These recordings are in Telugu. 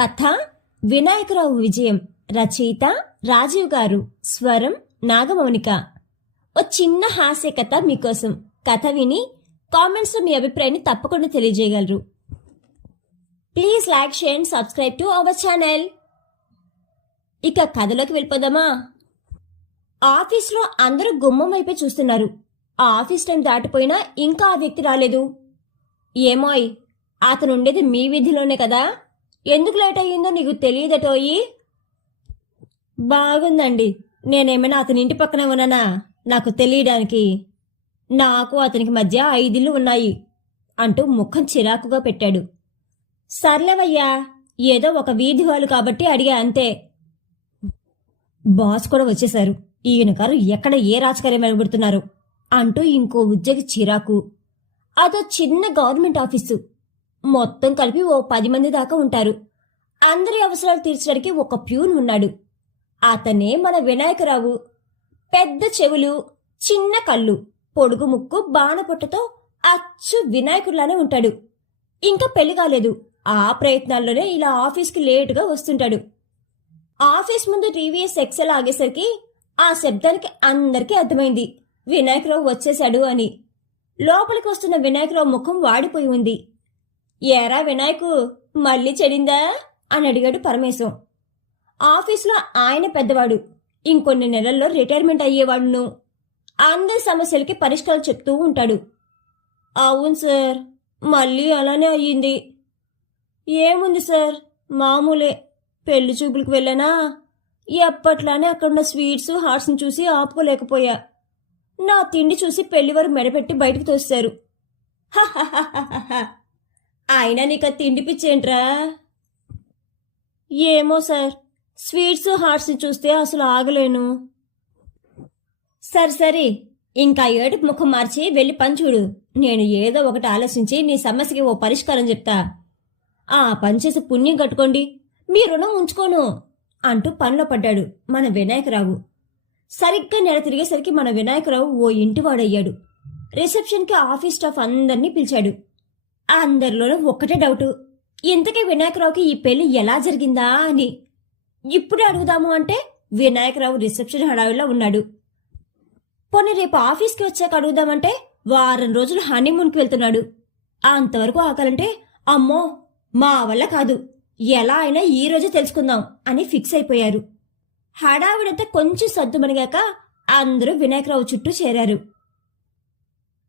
కథ వినాయకరావు విజయం రచయిత రాజీవ్ గారు స్వరం నాగమౌనిక. ఓ చిన్న హాస్య కథ మీకోసం. కథ విని కామెంట్స్లో మీ అభిప్రాయాన్ని తప్పకుండా తెలియజేయగలరు. Please like share and subscribe to our channel. ఇక కథలోకి వెళ్ళిపోదామా? ఆఫీస్లో అందరూ గుమ్మం వైపే చూస్తున్నారు. ఆ ఆఫీస్ టైం దాటిపోయినా ఇంకా ఆ వ్యక్తి రాలేదు. ఏమోయ్ అతను ఉండేది మీ విధిలోనే కదా? ఎందుకు లేట్ అయ్యిందో నీకు తెలియదటోయి బాగుందండి. నేనేమైనా అతని ఇంటి పక్కనే ఉన్నానా? నాకు తెలియడానికి. నాకు అతనికి మధ్య ఐదిళ్ళు ఉన్నాయి అంటూ ముఖం చిరాకుగా పెట్టాడు. సర్లేవయ్యా ఏదో ఒక వీధి వాళ్ళు కాబట్టి అడిగా అంతే. బాస్ కూడా వచ్చేశారు. ఈయన గారు ఎక్కడ ఏ రాజకార్యం వెలబడుతున్నారు అంటూ ఇంకో ఉద్యోగి చిరాకు. అదో చిన్న గవర్నమెంట్ ఆఫీసు. మొత్తం కలిపి ఓ పది మంది దాకా ఉంటారు. అందరి అవసరాలు తీర్చడానికి ఒక ప్యూన్ ఉన్నాడు. అతనే మన వినాయకరావు. పెద్ద చెవులు చిన్న కళ్ళు పొడుగు ముక్కు బాణపొట్టతో అచ్చు వినాయకుడిలానే ఉంటాడు. ఇంకా పెళ్ళి కాలేదు. ఆ ప్రయత్నాల్లోనే ఇలా ఆఫీస్కి లేటుగా వస్తుంటాడు. ఆఫీస్ ముందు టీవీఎస్ ఎక్సెల్ ఆగేసరికి ఆ శబ్దానికి అందరికీ అర్థమైంది. వినాయకరావు వచ్చేశాడు అని. లోపలికి వస్తున్న వినాయకరావు ముఖం వాడిపోయి ఉంది. ఏరా వినాయకు మళ్ళీ చెడిందా? అని అడిగాడు పరమేశం. ఆఫీస్లో ఆయన పెద్దవాడు ఇంకొన్ని నెలల్లో రిటైర్మెంట్ అయ్యేవాడును. అందరి సమస్యలకి పరిష్కారం చెప్తూ ఉంటాడు. అవును సార్ మళ్ళీ అలానే అయ్యింది. ఏముంది సార్ మామూలే పెళ్ళి చూపులకు వెళ్ళానా? ఎప్పట్లానే అక్కడున్న స్వీట్స్ హార్ట్స్ని చూసి ఆపుకోలేకపోయా. నా తిండి చూసి పెళ్ళివారు మెడపెట్టి బయటకు తోస్తారు హా. అయినా నీకు ఆ తిండి పిచ్చేంట్రా ఏమో సార్. స్వీట్స్ హార్ట్స్ చూస్తే అసలు ఆగలేను. సరే సరే. ఇంకా ఏడుపు ముఖం మార్చి వెళ్ళి పని చూడు. నేను ఏదో ఒకటి ఆలోచించి నీ సమస్యకి ఓ పరిష్కారం చెప్తా. ఆ పనిచేసి పుణ్యం కట్టుకోండి. మీ రుణం ఉంచుకోను అంటూ పనిలో పడ్డాడు మన వినాయకరావు. సరిగ్గా నెల తిరిగేసరికి మన వినాయకరావు ఓ ఇంటివాడయ్యాడు. రిసెప్షన్కి ఆఫీస్ స్టాఫ్ అందరినీ పిలిచాడు. అందరిలోనూ ఒక్కటే డౌటు. ఇంతకీ వినాయకరావుకి ఈ పెళ్ళి ఎలా జరిగిందా అని. ఇప్పుడే అడుగుదాము అంటే వినాయకరావు రిసెప్షన్ హడావిలో ఉన్నాడు. పోనీ రేపు ఆఫీస్కి వచ్చాక అడుగుదామంటే వారం రోజులు హనీమూన్కి వెళ్తున్నాడు. అంతవరకు ఆకాలంటే అమ్మో మా వల్ల కాదు. ఎలా అయినా ఈ రోజే తెలుసుకుందాం అని ఫిక్స్ అయిపోయారు. హడావిడంతా కొంచెం సర్దుమణిగాక అందరూ వినాయకరావు చుట్టూ చేరారు.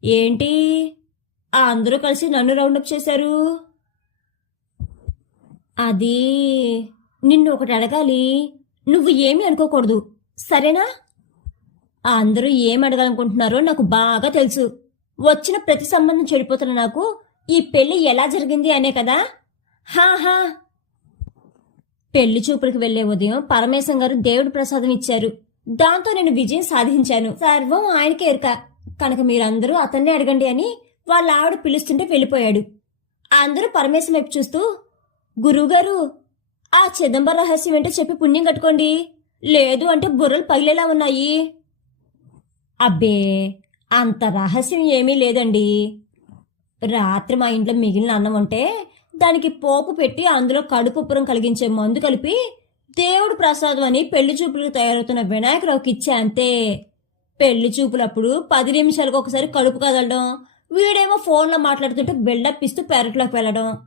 ఏంటి? అందరూ కలిసి నన్ను రౌండప్ చేశారు. అది నిన్ను ఒకటి అడగాలి. నువ్వు ఏమీ అనుకోకూడదు. సరేనా? అందరూ ఏం అడగాలనుకుంటున్నారో నాకు బాగా తెలుసు. వచ్చిన ప్రతి సంబంధం చెడిపోతున్న నాకు ఈ పెళ్ళి ఎలా జరిగింది అనే కదా? హాహా పెళ్ళి చూపులకు వెళ్ళే ఉదయం పరమేశం గారు దేవుడి ప్రసాదం ఇచ్చారు. దాంతో నేను విజయం సాధించాను. సర్వం ఆయనకే ఎరుక. కనుక మీరందరూ అతన్నే అడగండి అని వాళ్ళ ఆవిడ పిలుస్తుంటే వెళ్ళిపోయాడు. అందరూ పరమేశం వైపు చూస్తూ గురువుగారు ఆ చిదంబర రహస్యం ఏంటో చెప్పి పుణ్యం కట్టుకోండి. లేదు అంటే బుర్రలు పగిలేలా ఉన్నాయి. అబ్బే అంత రహస్యం ఏమీ లేదండి. రాత్రి మా ఇంట్లో మిగిలిన అన్నం ఉంటే దానికి పోపు పెట్టి అందులో కడుపుపురం కలిగించే మందు కలిపి దేవుడు ప్రసాదం అని పెళ్ళి చూపులకు తయారవుతున్న వినాయకరావుకి ఇచ్చే అంతే. పెళ్ళి చూపులప్పుడు పది నిమిషాలకు ఒకసారి కడుపు కదలడం వీడేమో ఫోన్లో మాట్లాడుతుంటే బిల్డప్ ఇస్తూ పెరట్లోకి వెళ్ళడం.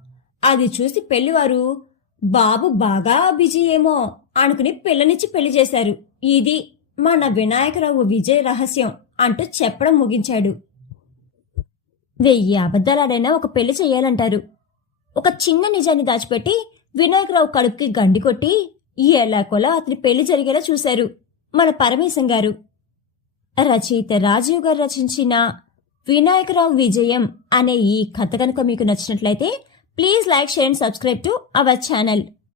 అది చూసి పెళ్ళివారు బాబు బాగా బిజీ ఏమో అనుకుని పిల్లనిచ్చి పెళ్ళి చేశారు. ఇది మన వినాయకరావు విజయ రహస్యం అంటూ చెప్పడం ముగించాడు. వెయ్యి అబద్ధాలాడైనా ఒక పెళ్ళి చేయాలంటారు. ఒక చిన్న నిజాన్ని దాచిపెట్టి వినాయకరావు కడుపుకి గండి కొట్టి ఎలాకోలా అతని పెళ్ళి జరిగేలా చూశారు మన పరమేశం గారు. రచయిత రాజీవ్ గారు రచించిన వినాయకరావు విజయం అనే ఈ కథ కనుక మీకు నచ్చినట్లయితే please like share and subscribe to our channel